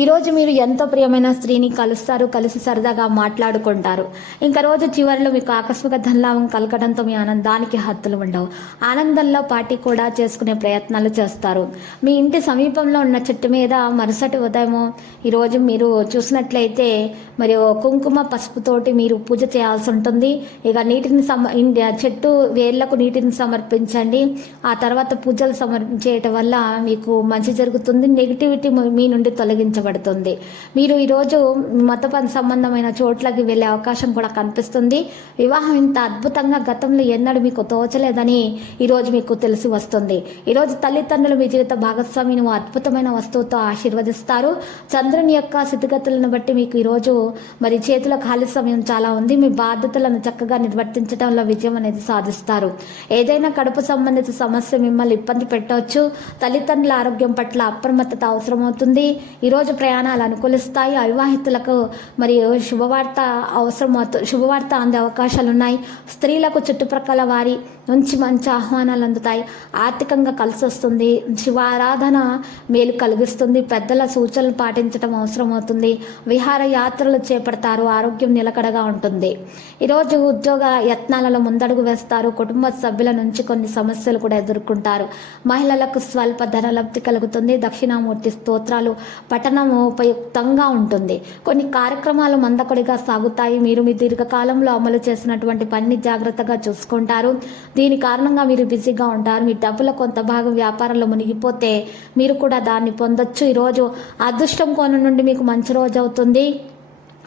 ఈరోజు మీరు ఎంతో ప్రియమైన స్త్రీని కలుస్తారు కలిసి సరదాగా మాట్లాడుకుంటారు. ఇంకా రోజు చివరిలో మీకు ఆకస్మిక ధనలాభం కలగడంతో మీ ఆనందానికి హద్దులు ఉండవు. ఆనందంలో పార్టీ కూడా చేసుకునే ప్రయత్నాలు చేస్తారు. మీ ఇంటి సమీపంలో ఉన్న చెట్టు మీద మరుసటి ఉదయం ఈరోజు మీరు చూసినట్లయితే మరి కుంకుమ పసుపుతోటి మీరు పూజ చేయాల్సి ఉంటుంది. ఇక నీటిని సమ చెట్టు వేర్లకు నీటిని సమర్పించండి. ఆ తర్వాత పూజలు సమర్పించేయటం వల్ల మీకు మంచి జరుగుతుంది. నెగిటివిటీ మీ నుండి తొలగించబడుతుంది మీరు ఈరోజు మతపర సంబంధమైన చోట్లకి వెళ్ళే అవకాశం కూడా కనిపిస్తుంది. వివాహం ఇంత అద్భుతంగా గతంలో ఎన్నడూ మీకు తోచలేదని ఈరోజు మీకు తెలిసి వస్తుంది. ఈరోజు తల్లిదండ్రులు మీ జీవిత భాగస్వామిని అద్భుతమైన వస్తువుతో ఆశీర్వదిస్తారు. చంద్రుని యొక్క స్థితిగతులను బట్టి మీకు ఈరోజు మరి చేతుల ఖాళీ సమయం చాలా ఉంది. మీ బాధ్యతలను చక్కగా నిర్వర్తించడంలో విజయం అనేది సాధిస్తారు. ఏదైనా కడుపు సంబంధిత సమస్య మిమ్మల్ని ఇబ్బంది పెట్టవచ్చు. తల్లిదండ్రుల ఆరోగ్యం పట్ల అప్రమత్తత అవసరమవుతుంది. ఈరోజు ప్రయాణాలు అనుకూలిస్తాయి. అవివాహితులకు మరియు శుభవార్త అవసరం శుభవార్త అందే అవకాశాలు ఉన్నాయి స్త్రీలకు చుట్టుప్రక్కల వారి నుంచి మంచి ఆహ్వానాలు అందుతాయి. ఆర్థికంగా కలిసి వస్తుంది శివారాధన మేలు కలిగిస్తుంది. పెద్దల సూచనలు పాటించడం అవసరమవుతుంది. విహారయాత్రలు చేపడతారు. ఆరోగ్యం నిలకడగా ఉంటుంది. ఈరోజు ఉద్యోగ యత్నాలలో ముందడుగు వేస్తారు. కుటుంబ సభ్యుల నుంచి కొన్ని సమస్యలు కూడా ఎదుర్కొంటారు. మహిళలకు స్వల్ప ధనలబ్ధి కలుగుతుంది. దక్షిణామూర్తి స్తోత్రాలు పఠన ఉపయుక్తంగా ఉంటుంది. కొన్ని కార్యక్రమాలు మందకొడిగా సాగుతాయి. మీరు మీ దీర్ఘకాలంలో అమలు చేసినటువంటి పనిని జాగ్రత్తగా చూసుకుంటారు. దీని కారణంగా మీరు బిజీగా ఉంటారు. మీ డబ్బుల కొంత భాగం వ్యాపారంలో మునిగిపోతే మీరు కూడా దాన్ని పొందొచ్చు. ఈరోజు అదృష్టం కోణం నుండి మీకు మంచి రోజు అవుతుంది.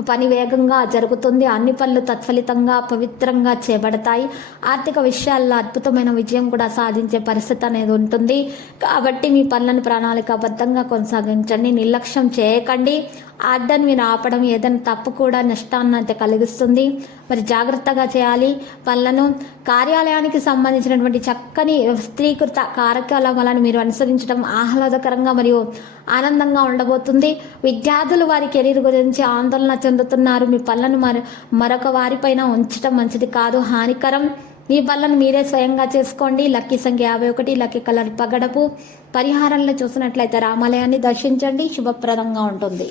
పని వేగంగా జరుగుతుంది. అన్ని పనులు తత్ఫలితంగా పవిత్రంగా చేపడతాయి. ఆర్థిక విషయాల్లో అద్భుతమైన విజయం కూడా సాధించే పరిస్థితి అనేది ఉంటుంది. కాబట్టి మీ పనులను ప్రణాళికాబద్ధంగా కొనసాగించండి. నిర్లక్ష్యం చేయకండి. ఆర్డర్ మీరు ఆపడం ఏదైనా తప్పు కూడా నష్టాన్ని అయితే కలిగిస్తుంది. మరి జాగ్రత్తగా చేయాలి. పనులను కార్యాలయానికి సంబంధించినటువంటి చక్కని వ్యవస్థీకృత కార్యకలాపాలను మీరు అనుసరించడం ఆహ్లాదకరంగా మరియు ఆనందంగా ఉండబోతుంది. విద్యార్థులు వారి కెరీర్ గురించి ఆందోళన చెందుతున్నారు. మీ పనులను మరి మరొక వారిపైన ఉంచడం మంచిది కాదు హానికరం. మీ పనులను మీరే స్వయంగా చేసుకోండి. లక్కీ సంఖ్య యాభై ఒకటి లక్కీ కలర్ పగడపు. పరిహారంలో చూసినట్లయితే రామాలయాన్ని దర్శించండి. శుభప్రదంగా ఉంటుంది.